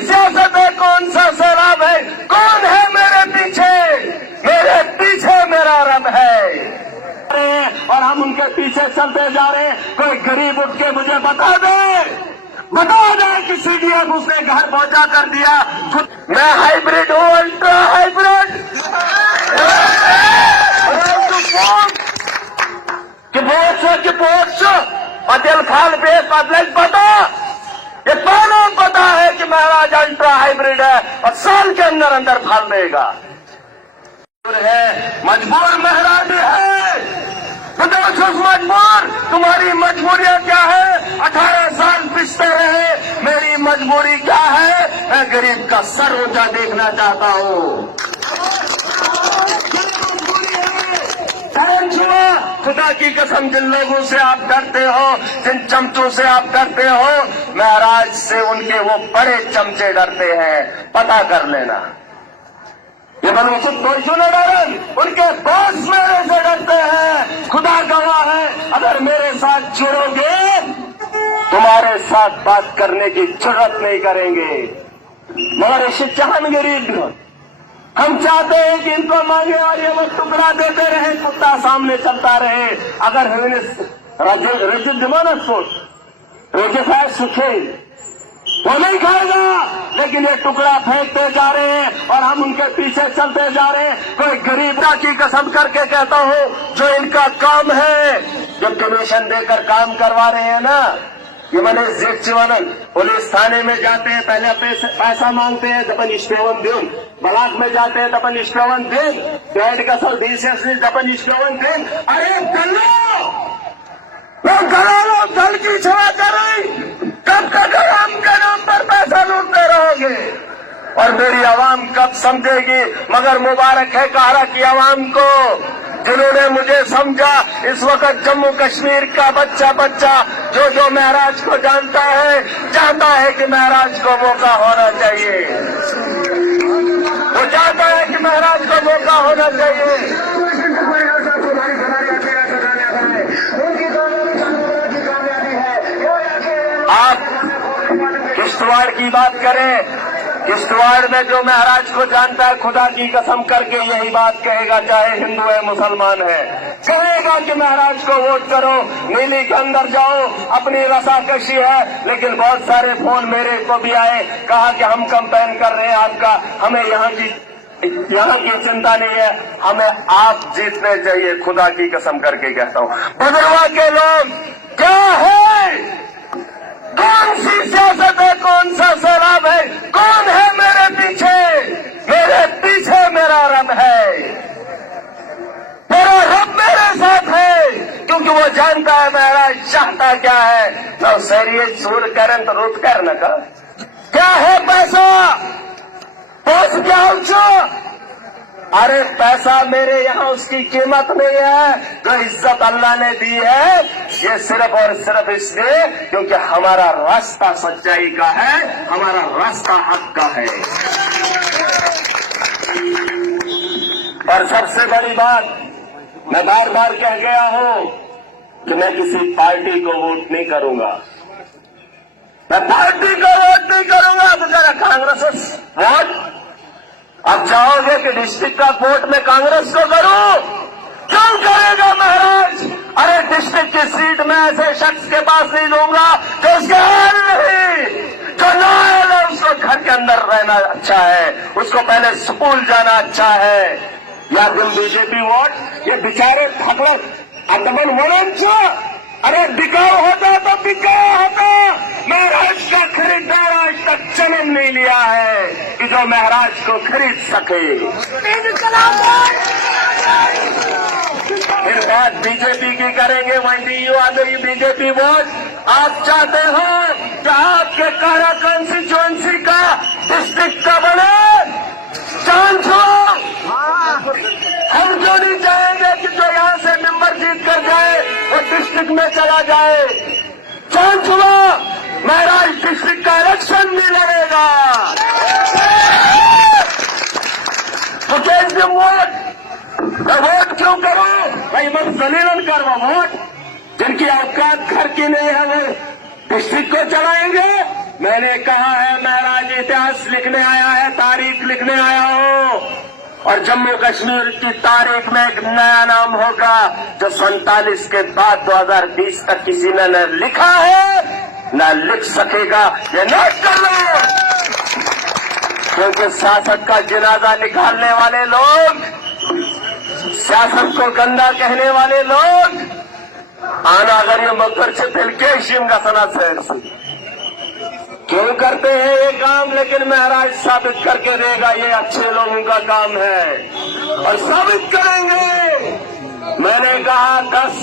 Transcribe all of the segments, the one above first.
सियासत है, कौन सा सैलाब है, कौन है मेरे पीछे मेरा रब है। और हम उनके पीछे चलते जा रहे हैं। कोई गरीब उठ के मुझे बता दे कि सीडीएफ उसने घर पहुंचा कर दिया। मैं हाइब्रिड हूँ, अल्ट्रा हाइब्रिड। कि पोस्ट पटेल खाल पे पब्लिक ये दोनों पता है कि महाराज अल्ट्रा हाइब्रिड है और साल के अंदर फल देगा। है मजबूर महाराज है, मजबूर। तुम्हारी मजबूरियां क्या है? 18 साल पिसते रहे। मेरी मजबूरी क्या है? मैं गरीब का सर ऊंचा देखना चाहता हूँ। खुदा की कसम, जिन लोगों से आप डरते हो, जिन चमचों से आप डरते हो, महाराज से उनके वो बड़े चमचे डरते हैं। पता कर लेना। ये बलूचित कोई सुने डरन, उनके बॉस मेरे से डरते हैं। खुदा गवाह है, अगर मेरे साथ जुड़ोगे तुम्हारे साथ बात करने की जरूरत नहीं करेंगे। मगर शिक्षागरीब हम चाहते हैं कि इनको मांगे और ये वो टुकड़ा देते रहे, कुत्ता सामने चलता रहे। अगर सुखे वो नहीं खाएगा, लेकिन ये टुकड़ा फेंकते जा रहे हैं और हम उनके पीछे चलते जा रहे हैं। कोई गरीबता की कसम करके कहता हूँ, जो इनका काम है, जो कमीशन देकर काम करवा रहे हैं ना, ये मैंने जीवन पुलिस थाने में जाते हैं, पहले पैसा मांगते हैं, दपन इष्टवन दिन। ब्लॉक में जाते हैं, दपन इष्टवन दिन। पेड़ कसल 20 दपन इष्टवन दिन। अरे गलो दल की सेवा करें। कब तक आवाम के नाम पर पैसा लूटते रहोगे और मेरी आवाम कब समझेगी? मगर मुबारक है कारा की आवाम को, जिन्होंने मुझे समझा। इस वक्त जम्मू कश्मीर का बच्चा जो महराज को जानता है, चाहता है कि महराज को मौका होना चाहिए। वो चाहता है कि महराज को मौका होना चाहिए। आप किश्तवाड़ की बात करें, किश्तवाड़ में जो महराज को जानता है, खुदा की कसम करके यही बात कहेगा, चाहे हिंदू है मुसलमान है, कहेगा कि महराज को वोट करो, नीली के अंदर जाओ, अपनी रसाकशी है। लेकिन बहुत सारे फोन मेरे को भी आए, कहा कि हम कैंपेन कर रहे हैं आपका, हमें यहाँ की चिंता नहीं है, हमें आप जीतने चाहिए। खुदा की कसम करके कहता हूँ, बदरवा के लोग क्या है, कौन सी सियासत है, कौन सा सैलाब है, कौन है मेरे पीछे मेरा रब है। मेरा रब मेरे साथ है, क्योंकि वो जानता है महाराज चाहता क्या है। तो सरिये सूर करें तो रुक कर न का क्या है पैसा, पोस क्या ऊंचो। अरे पैसा मेरे यहाँ उसकी कीमत नहीं है, जो इज्जत अल्लाह ने दी है, ये सिर्फ और सिर्फ इसलिए क्योंकि हमारा रास्ता सच्चाई का है, हमारा रास्ता हक का है। और सबसे बड़ी बात, मैं बार बार कह गया हूं कि मैं किसी पार्टी को वोट नहीं करूंगा। मैं पार्टी को वोट नहीं करूंगा तो जरा कांग्रेस वोट। अब चाहोगे कि डिस्ट्रिक्ट का वोट में कांग्रेस को करूं? क्यों करेगा महाराज? अरे डिस्ट्रिक्ट की सीट में ऐसे शख्स के पास नहीं दूंगा जो उसके हाल नहीं, जो नायल है, उसको घर के अंदर रहना अच्छा है, उसको पहले स्कूल जाना अच्छा है। या तुम बीजेपी वोट, ये बेचारे फकड़ अटमन मनोज, अरे बिकाऊ होता तो बिकाऊ होता। महराज का खरीदार आज तक जन्म नहीं लिया है कि जो महराज को खरीद सके। फिर बात बीजेपी की करेंगे, वही यू आ गई बीजेपी वोट। आप चाहते हो कि आपके कारा कॉन्स्टिट्यूएंसी का डिस्ट्रिक्ट का बने चांस हो? हम जो नहीं चाहेंगे कि जो यहाँ से मेंबर जीत कर जाए वो डिस्ट्रिक्ट में चला जाए। चांस हुआ महराज डिस्ट्रिक्ट का इलेक्शन नहीं लड़ेगा। मुकेश जी वोट क्यों करो भाई? मन दलीलन कर वोट, जिनकी औकात घर की नहीं है वो डिस्ट्रिक्ट को चलाएंगे, मैंने कहा है महराज इतिहास लिखने आया है, तारीख लिखने आया हूं, और जम्मू कश्मीर की तारीख में एक नया नाम होगा जो 47 के बाद 2020 तक किसी ने न लिखा है न लिख सकेगा। ये नोट कर लो, क्योंकि सियासत का जनाजा निकालने वाले लोग, सियासत को गंदा कहने वाले लोग अनागरियों मकर से दिलकेशिम का सना से क्यों करते हैं ये काम, लेकिन महराज साबित करके देगा ये अच्छे लोगों का काम है और साबित करेंगे। मैंने कहा 10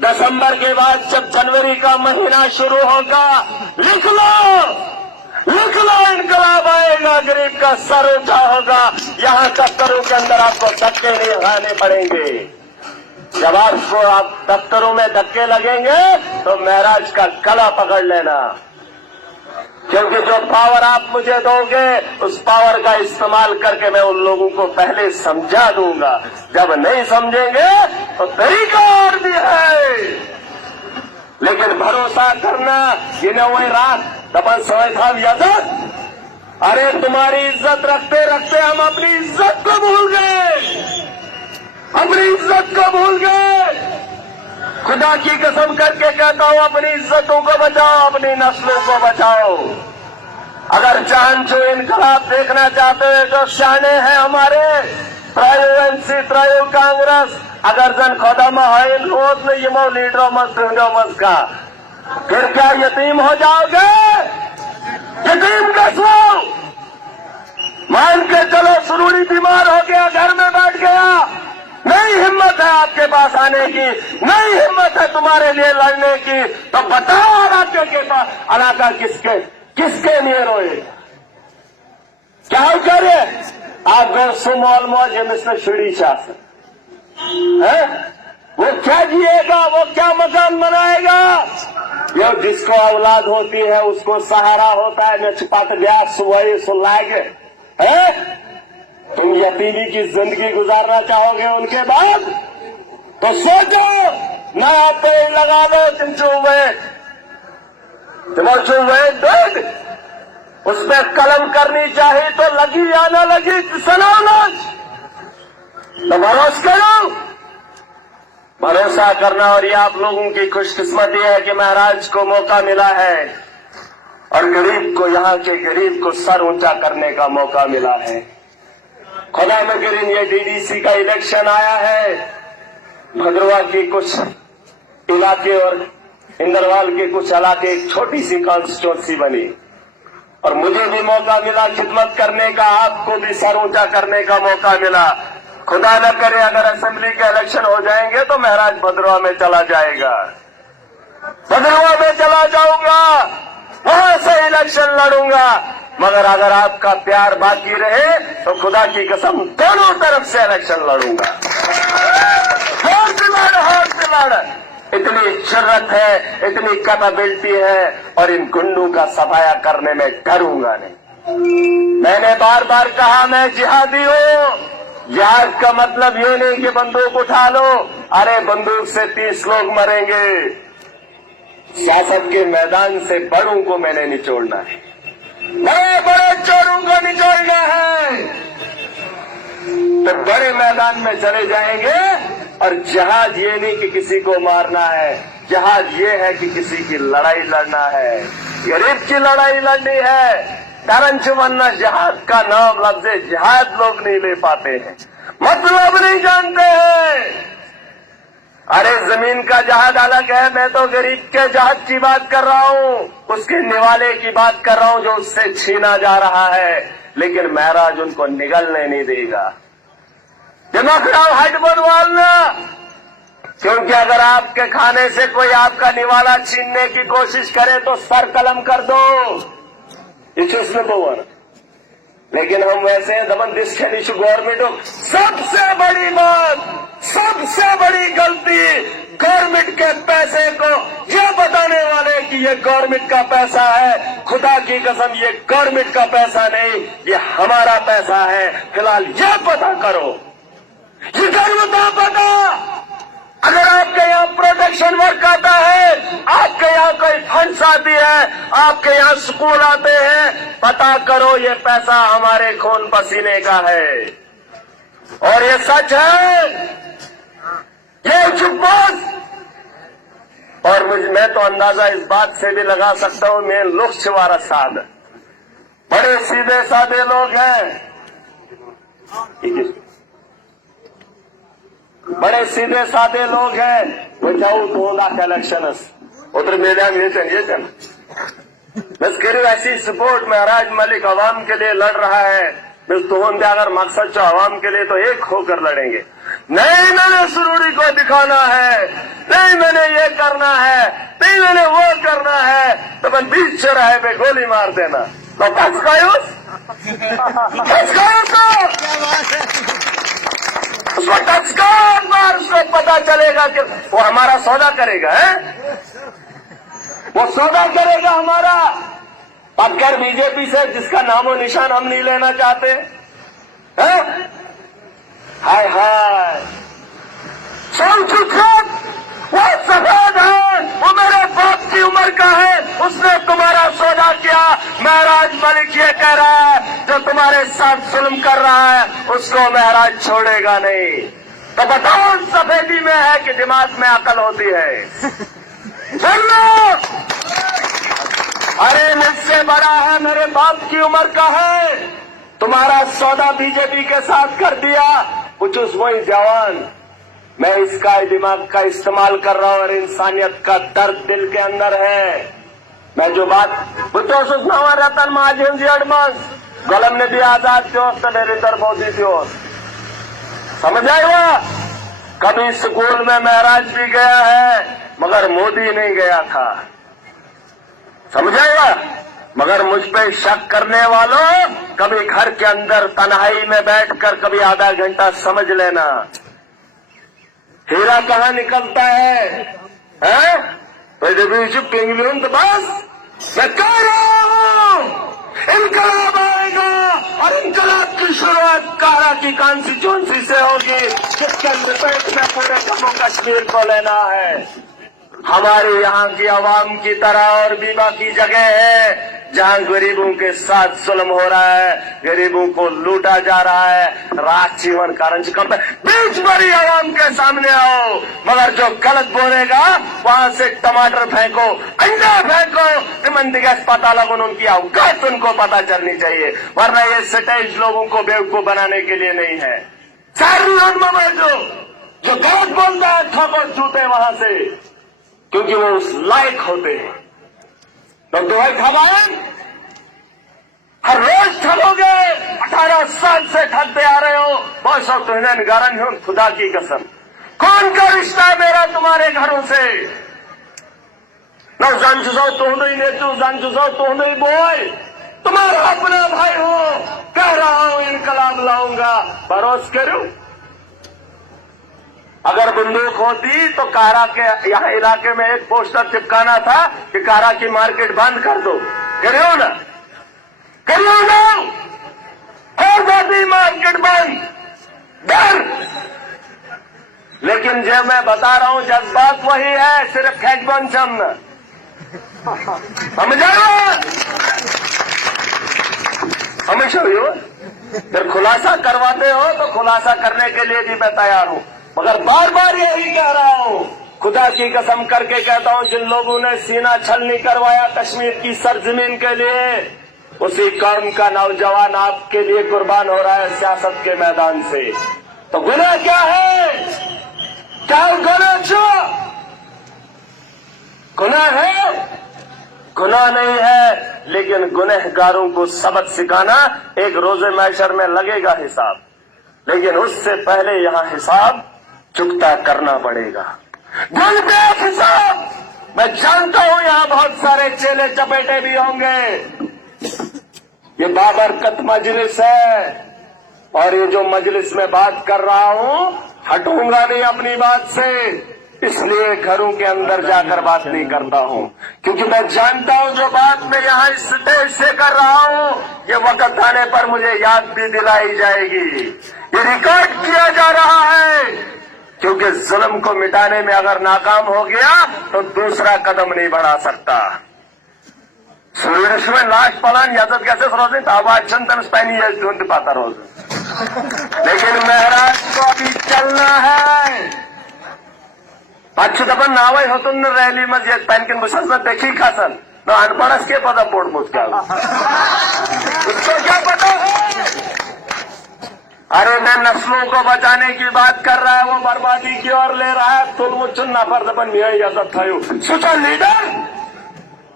दिसंबर के बाद जब जनवरी का महीना शुरू होगा, लिख लो इनकलाब आएगा, गरीब का सर ऊंचा होगा। यहाँ दफ्तरों के अंदर आपको धक्के नहीं खाने पड़ेंगे। जब आपको आप दफ्तरों में धक्के लगेंगे तो महराज का गला पकड़ लेना, क्योंकि जो पावर आप मुझे दोगे उस पावर का इस्तेमाल करके मैं उन लोगों को पहले समझा दूंगा। जब नहीं समझेंगे तो तरीका और भी है, लेकिन भरोसा करना जिन्हें वही रात दबन समय था इज्जत। अरे तुम्हारी इज्जत रखते रखते हम अपनी इज्जत को भूल गए, अपनी इज्जत को भूल गए। खुदा की कसम करके कहता हूं, अपनी इज्जतों को बचाओ, अपनी नस्लों को बचाओ। अगर चांचो इनकलाब देखना चाहते हो जो शाने हैं हमारे त्रयोएनसी त्रयो कांग्रेस, अगर जन खुदा में रोज में यमो लीडरों मत का, फिर क्या यतीम हो जाओगे? यतीम कसो मान के चलो, सुरूरी बीमार हो गया, घर में बैठ गया, नहीं हिम्मत है आपके पास आने की, नहीं हिम्मत है तुम्हारे लिए लड़ने की, तो बताओ इलाके के पास इलाका किसके लिए रोए? क्या करे आप घर सुमोल मौज मिस्टर शुड़ी शासन है, वो क्या जिएगा, वो क्या मकान बनाएगा? जो जिसको औलाद होती है उसको सहारा होता है, न छुपाते ब्याह वही सुलाएंगे। तुम यतीमी की जिंदगी गुजारना चाहोगे उनके बाद, तो सोचो, नया पेड़ लगा लो, तुम दूध उसमें कलम करनी चाहिए तो लगी या ना लगी सलामत, तो भरोसा करना। और ये आप लोगों की खुशकिस्मती है कि महाराज को मौका मिला है और गरीब को, यहाँ के गरीब को सर ऊंचा करने का मौका मिला है। खुदा में करीम ये डीडीसी का इलेक्शन आया है, भद्रवा के कुछ इलाके और इंदरवाल के कुछ इलाके, एक छोटी सी कॉन्स्टिट्यूंसी बनी और मुझे भी मौका मिला खिदमत करने का, आपको भी सर ऊंचा करने का मौका मिला। खुदा न करे अगर असेंबली के इलेक्शन हो जाएंगे तो महराज भद्रवा में चला जाएगा, भद्रवा में चला जाऊंगा, वहां से इलेक्शन लड़ूंगा। मगर अगर आपका प्यार बाकी रहे तो खुदा की कसम दोनों तरफ से इलेक्शन लड़ूंगा, हाथ से लड़। इतनी जरूरत है, इतनी कैपेबिलिटी है और इन गुंडों का सफाया करने में डरूंगा नहीं। मैंने बार बार कहा मैं जिहादी हूं। जिहाद का मतलब ये नहीं कि बंदूक उठा लो, अरे बंदूक से 30 लोग मरेंगे। सियासत के मैदान से बड़ों को मैंने निचोड़ना है, बड़े बड़े चोरों को निचोड़ना है, तो बड़े मैदान में चले जाएंगे। और जहाज ये नहीं कि किसी को मारना है, जहाज ये है कि किसी की लड़ाई लड़ना है, गरीब की लड़ाई लड़नी है। तरंचमन्ना जहाज का नाम लफ्ज़ जहाज लोग नहीं ले पाते हैं, मतलब नहीं जानते हैं। अरे जमीन का जहाज अलग है, मैं तो गरीब के जहाज की बात कर रहा हूं, उसके निवाले की बात कर रहा हूं जो उससे छीना जा रहा है, लेकिन महराज उनको निगलने नहीं देगा। दिमाग खराब हट बनवाना, क्योंकि अगर आपके खाने से कोई आपका निवाला छीनने की कोशिश करे तो सर कलम कर दो, इसमें बोल। लेकिन हम वैसे दमन दिस गवर्नमेंट, सबसे बड़ी बात, सबसे बड़ी गलती गवर्नमेंट के पैसे को ये बताने वाले कि ये गवर्नमेंट का पैसा है। खुदा की कसम ये गवर्नमेंट का पैसा नहीं, ये हमारा पैसा है। फिलहाल ये पता करो, ये गर्व था पता, अगर आपके यहाँ प्रोटेक्शन वर्क आता है, आपके यहाँ कोई फंड्स आती है, आपके यहाँ स्कूल आते हैं, पता करो ये पैसा हमारे खून पसीने का है और ये सच है, ये झूठ। और मैं तो अंदाजा इस बात से भी लगा सकता हूं, मैं लुक्स वाला साध बड़े सीधे साधे लोग हैं, बड़े सीधे साधे लोग हैं। वो जाऊ 2 लाख इलेक्शन उधर मैदान ये चल बस करीब ऐसी सपोर्ट महाराज मलिक अवाम के लिए लड़ रहा है। बस तो अगर मकसद जो अवाम के लिए तो एक होकर लड़ेंगे। नहीं मैंने सुरूरी को दिखाना है, नहीं मैंने ये करना है, नहीं मैंने वो करना है, तो मैं बीच चौराहे पे गोली मार देना तो उसको टचकार मार, उसको पता चलेगा कि वो हमारा सौदा करेगा है, वो सौदा करेगा हमारा। पक्कर बीजेपी से जिसका नामो निशान हम नहीं लेना चाहते हैं। हाय हाय वो सफेद है, वो मेरे बाप की उम्र का है, उसने तुम्हारा सौदा किया। महराज मलिक ये कह रहा है जो तुम्हारे साथ जुल्म कर रहा है उसको महराज छोड़ेगा नहीं। तो बताओ सफेदी में है कि दिमाग में अकल होती है? सुन लो, अरे मुझसे बड़ा है, मेरे बाप की उम्र का है, तुम्हारा सौदा बीजेपी के साथ कर दिया। कुछ उस वही जवान, मैं इसका दिमाग का इस्तेमाल कर रहा हूं और इंसानियत का दर्द दिल के अंदर है। मैं जो बात रतन महाजन जी एडमस गलम ने भी आजाद थो नरेंद्र मोदी थो, समझ आएगा। कभी स्कूल में महराज भी गया है मगर मोदी नहीं गया था, समझ आएगा। मगर मुझ पे शक करने वालों, कभी घर के अंदर तन्हाई में बैठकर कभी आधा घंटा समझ लेना हीरा कहाँ निकलता है, हैं? पिंगलियन तो बस मैं कह रहा हूं इनकलाब आएगा और इनकलाब की शुरुआत कारा की कॉन्स्टिट्यूंसी से होगी, जिसके रिपेट में पूरे जम्मू कश्मीर को लेना है। हमारे यहाँ की आवाम की तरह और भी बाकी जगह है जहाँ गरीबों के साथ जुल्म हो रहा है, गरीबों को लूटा जा रहा है, रात जीवन कारण कम बीच बड़ी आवाम के सामने आओ, मगर जो गलत बोलेगा वहां से टमाटर फेंको, अंडा फेंको, निमंदिगस पता लगो, उनकी औकात उनको पता चलनी चाहिए, वरना ये स्टेज लोगों को बेवकूफ बनाने के लिए नहीं है। सारी में जो गलत बोलता है ठोको जूते वहां से, क्योंकि वो उस लायक होते हैं। तो दुआई ठगाए, हर रोज ठगोगे, 18 साल से ठगते आ रहे हो। बहुत सब तुम्हें निगारन हो, खुदा की कसम कौन का रिश्ता है मेरा तुम्हारे घरों से? न जान चुसाओ तुम नहीं नेतू, जान चुसाओ तुम नहीं बोल, तुम्हारा अपना भाई हो, कह रहा हूं इनकलाब लाऊंगा, भरोस करूं। अगर बंदूक होती तो कारा के यहाँ इलाके में एक पोस्टर चिपकाना था कि कारा की मार्केट बंद कर दो, करियो ना, करियो ना, हो जाती मार्केट बंद, डर। लेकिन जब मैं बता रहा हूं जज्बात वही है, सिर्फ खेच बन चमना, समझ आए? हमेशा ही हो, फिर खुलासा करवाते हो तो खुलासा करने के लिए भी मैं तैयार हूं, मगर बार बार यही कह रहा हूं, खुदा की कसम करके कहता हूं, जिन लोगों ने सीना छलनी करवाया कश्मीर की सरजमीन के लिए, उसी कौम का नौजवान आपके लिए कुर्बान हो रहा है सियासत के मैदान से। तो गुनाह क्या है? क्या गुनाह जो गुनाह है? गुनाह नहीं है, लेकिन गुनहगारों को सबक सिखाना एक रोजे मैशर में लगेगा हिसाब, लेकिन उससे पहले यहाँ हिसाब चुकता करना पड़ेगा। दिल पे हिसाब, मैं जानता हूं यहाँ बहुत सारे चेले चपेटे भी होंगे। ये बाबरकत मजलिस है और ये जो मजलिस में बात कर रहा हूं हटूंगा नहीं अपनी बात से, इसलिए घरों के अंदर जाकर बात नहीं करता हूं, क्योंकि मैं जानता हूं जो बात मैं यहाँ इस स्टेज से कर रहा हूं ये वक्त आने पर मुझे याद भी दिलाई जाएगी। ये रिकॉर्ड किया जा रहा है क्योंकि जुल्म को मिटाने में अगर नाकाम हो गया तो दूसरा कदम नहीं बढ़ा सकता. सूर्यश्वेन लास्ट पलान यादत कैसे रोज आवाजन तन स्पैनी ढूंढ पाता रोज. लेकिन महाराज को अभी चलना है. अच्युतपन नावई होतुन रैली में ये पैनकिन बुशस में देखी खासन तो अनपढ़ के पता पोट मुझ क्या उसको क्या पता है. अरे मैं नस्लों को बचाने की बात कर रहा है, वो बर्बादी की ओर ले रहा है. तुल मुचुन ना पर दपन इजाजत था सोचा लीडर,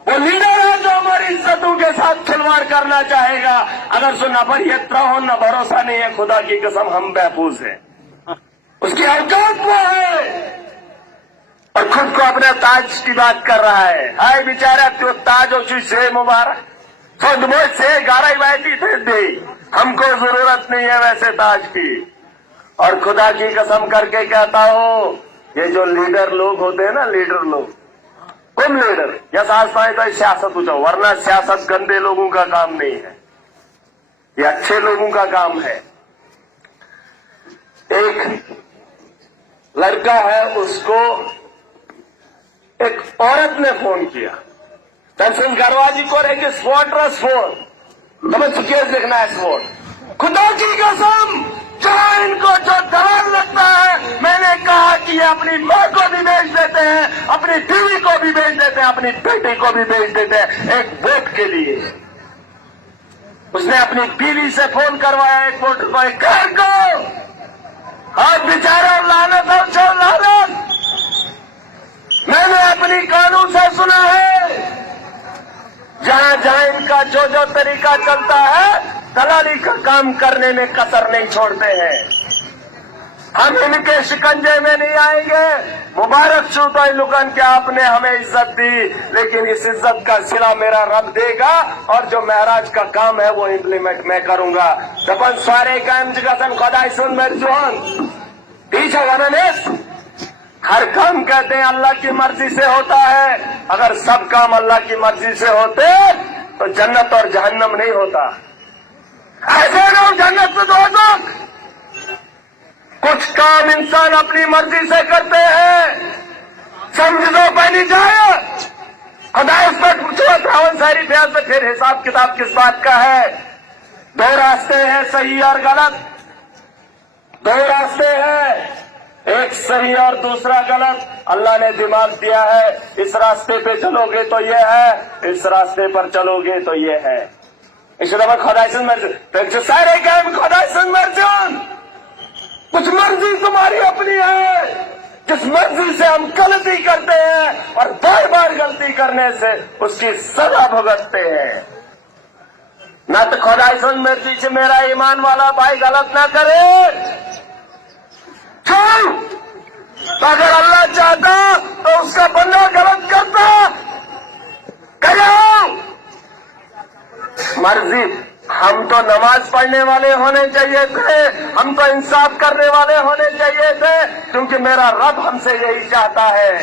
वो लीडर है जो हमारी इज्जतों के साथ खिलवाड़ करना चाहेगा. अगर सुना पर ये त्राह न भरोसा नहीं है, खुदा की कसम हम महफूज हैं. उसकी औकात वो है और खुद को अपने ताज की बात कर रहा है. हाय बेचारा तो ताज और से मुबारक खुद मुझ से 11 बैठी थे दे. हमको जरूरत नहीं है वैसे ताज की. और खुदा की कसम करके कहता हूं, ये जो लीडर लोग होते हैं ना, लीडर लोग, तुम लीडर या सास पाए तो सियासत पूछो, वरना सियासत गंदे लोगों का काम नहीं है, ये अच्छे लोगों का काम है. एक लड़का है, उसको एक औरत ने फोन किया. तहसील गरवाजी को रहेगी स्पॉटरस फोन, तुम्हें केस देखना है स्पॉट. खुदा की कसम जहां इनको जो दलाल लगता है, मैंने कहा कि ये अपनी माँ को भी बेच देते हैं, अपनी बीवी को भी बेच देते हैं, अपनी बेटी को भी बेच देते हैं एक वोट के लिए. उसने अपनी बीवी से फोन करवाया एक वोट को, एक घर को. आज बेचारा लानत और चल लानत. मैंने अपनी कानून से सुना है, जहां जहां इनका जो जो तरीका चलता है, दलाली का काम करने में कसर नहीं छोड़ते हैं. हम इनके शिकंजे में नहीं आएंगे. मुबारक छू तो लुकन क्या आपने हमें इज्जत दी, लेकिन इस इज्जत का सिला मेरा रब देगा और जो महराज का काम है वो इम्प्लीमेंट मैं करूंगा. दपन सारे काम जगतन खुदाई सुन मेरे जोहन पीछे गणनेश. हर काम कहते हैं अल्लाह की मर्जी से होता है. अगर सब काम अल्लाह की मर्जी से होते तो जन्नत और जहन्नम नहीं होता. ऐसे लोग जन्नत में दोज़ख. कुछ काम इंसान अपनी मर्जी से करते हैं, समझ लो पहली जाए. खुदा इस पर पूछो त्रावन सारी प्याज में फिर हिसाब किताब किस बात का है. दो रास्ते हैं, सही और गलत. दो रास्ते हैं, एक सही और दूसरा गलत. अल्लाह ने दिमाग दिया है, इस रास्ते पे चलोगे तो ये है, इस रास्ते पर चलोगे तो ये है. इसलिए खुदाई मर्जी सारे काम खुदाई मर्जी. कुछ मर्जी तुम्हारी अपनी है, जिस मर्जी से हम गलती करते हैं और बार बार गलती करने से उसकी सजा भुगतते हैं. ना तो खुदाई मर्जी से मेरा ईमान वाला भाई गलत ना करे. तो अगर अल्लाह चाहता तो उसका बंदा गलत करता. कहो मर्जी. हम तो नमाज पढ़ने वाले होने चाहिए थे, हम तो इंसाफ करने वाले होने चाहिए थे, क्योंकि मेरा रब हमसे यही चाहता है.